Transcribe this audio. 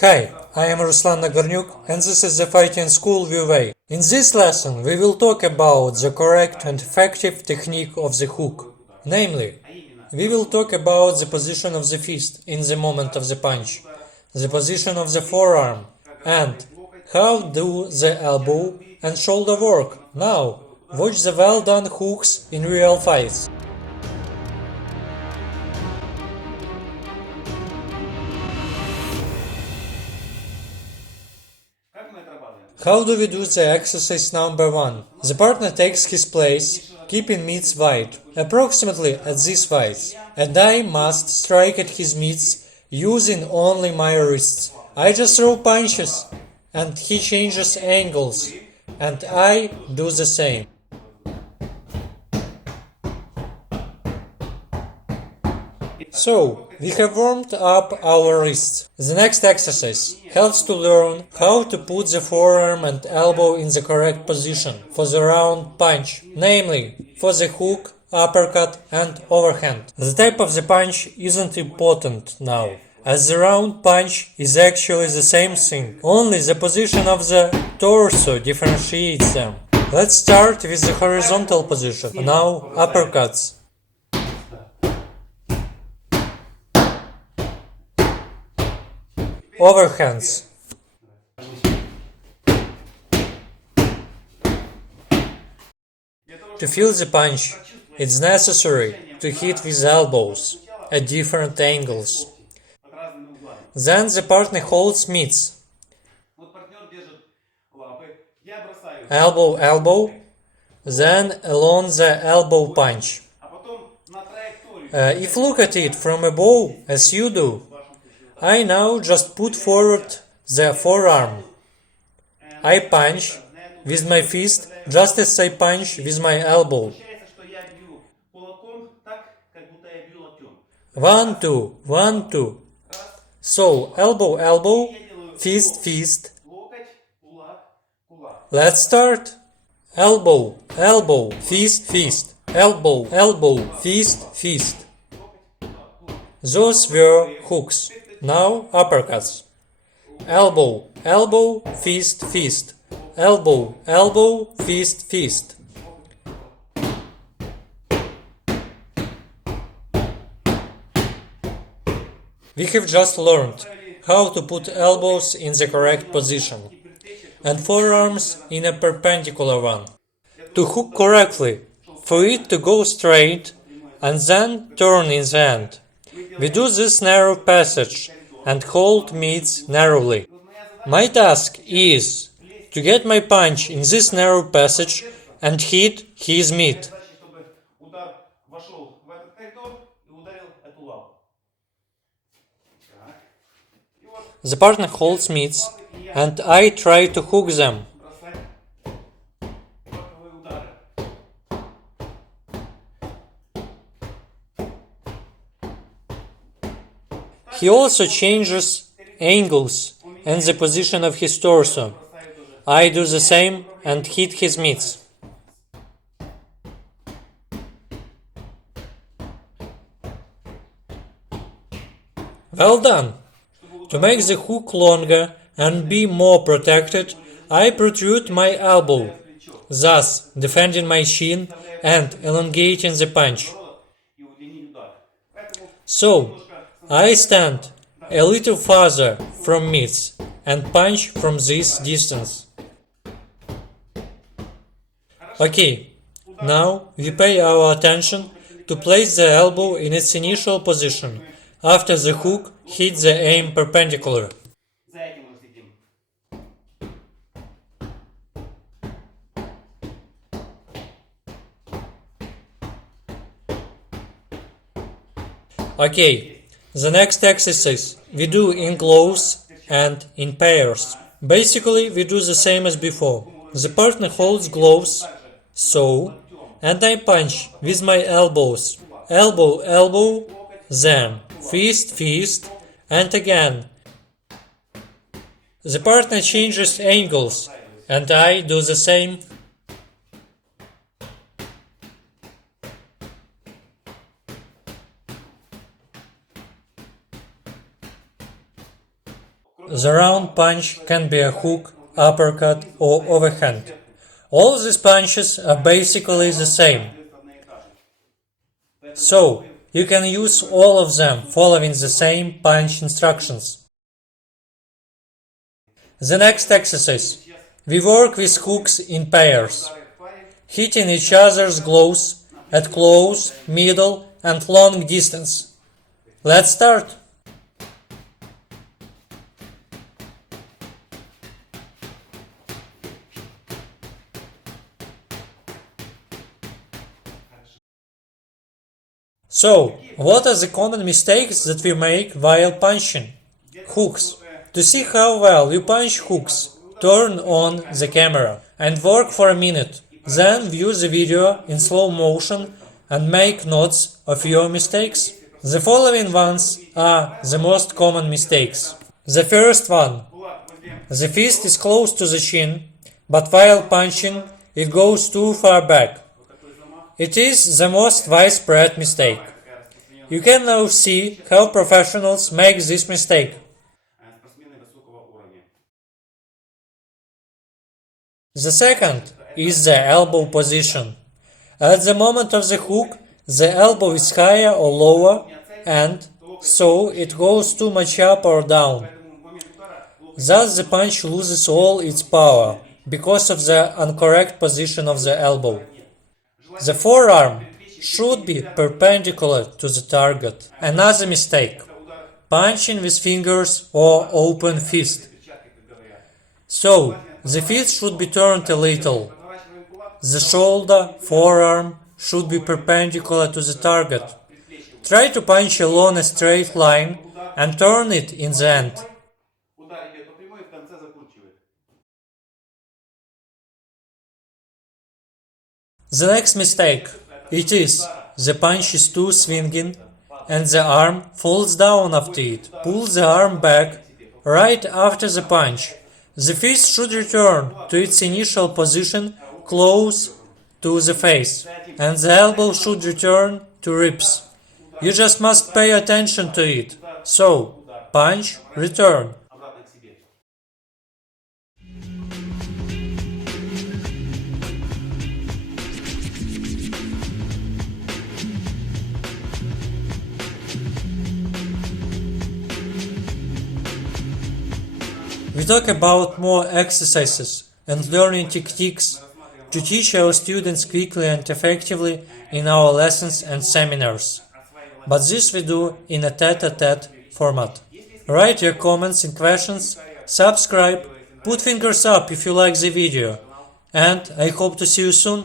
Hi, I am Ruslan Nagornyuk and this is the Fighting School Wu-Wei. In this lesson we will talk about the correct and effective technique of the hook. Namely, we will talk about the position of the fist in the moment of the punch, the position of the forearm, and how do the elbow and shoulder work. Now, watch the well-done hooks in real fights. How do we do the exercise number 1? The partner takes his place, keeping mitts wide, approximately at this height, and I must strike at his mitts using only my wrists. I just throw punches, and he changes angles, and I do the same. So, we have warmed up our wrists. The next exercise helps to learn how to put the forearm and elbow in the correct position for the round punch, namely for the hook, uppercut and overhand. The type of the punch isn't important now, as the round punch is actually the same thing, only the position of the torso differentiates them. Let's start with the horizontal position. Now uppercuts. Overhands. To feel the punch, it's necessary to hit with elbows at different angles. Then the partner holds mitts. Elbow, elbow, then along the elbow punch. If look at it from above, as you do, I now just put forward the forearm. I punch with my fist just as I punch with my elbow. 1, 2, 1, 2. So, elbow, elbow, fist, fist. Let's start. Elbow, elbow, fist, fist. Elbow, elbow, fist, fist. Those were hooks. Now uppercuts. Elbow, elbow, fist, fist. Elbow, elbow, fist, fist. We have just learned how to put elbows in the correct position and forearms in a perpendicular one. To hook correctly, for it to go straight and then turn in the end. We do this narrow passage and hold mitts narrowly. My task is to get my punch in this narrow passage and hit his mitt. The partner holds mitts and I try to hook them. He also changes angles and the position of his torso. I do the same and hit his mitts. Well done! To make the hook longer and be more protected, I protrude my elbow, thus defending my chin and elongating the punch. So, I stand a little farther from mitts and punch from this distance. Okay, now we pay our attention to place the elbow in its initial position after the hook hits the aim perpendicular. Okay, the next exercise we do in close and in pairs. Basically, we do the same as before. The partner holds gloves, so, and I punch with my elbows. Elbow, elbow, then fist, fist, and again. The partner changes angles, and I do the same. The round punch can be a hook, uppercut, or overhand. All these punches are basically the same. So, you can use all of them following the same punch instructions. The next exercise. We work with hooks in pairs, hitting each other's gloves at close, middle, and long distance. Let's start. So, what are the common mistakes that we make while punching? Hooks. To see how well you punch hooks, turn on the camera and work for a minute. Then view the video in slow motion and make notes of your mistakes. The following ones are the most common mistakes. The first one. The fist is close to the chin, but while punching, it goes too far back. It is the most widespread mistake. You can now see how professionals make this mistake. The second is the elbow position. At the moment of the hook, the elbow is higher or lower, and so it goes too much up or down. Thus the punch loses all its power because of the incorrect position of the elbow. The forearm should be perpendicular to the target. Another mistake. Punching with fingers or open fist. So, the fist should be turned a little. The shoulder, forearm should be perpendicular to the target. Try to punch along a straight line and turn it in the end. The next mistake. It is the punch is too swinging and the arm falls down after it. Pull the arm back right after the punch. The fist should return to its initial position close to the face, and the elbow should return to ribs. You just must pay attention to it. So, punch, return. We talk about more exercises and learning techniques to teach our students quickly and effectively in our lessons and seminars. But this we do in a tete-a-tete format. Write your comments and questions, subscribe, put fingers up if you like the video, and I hope to see you soon.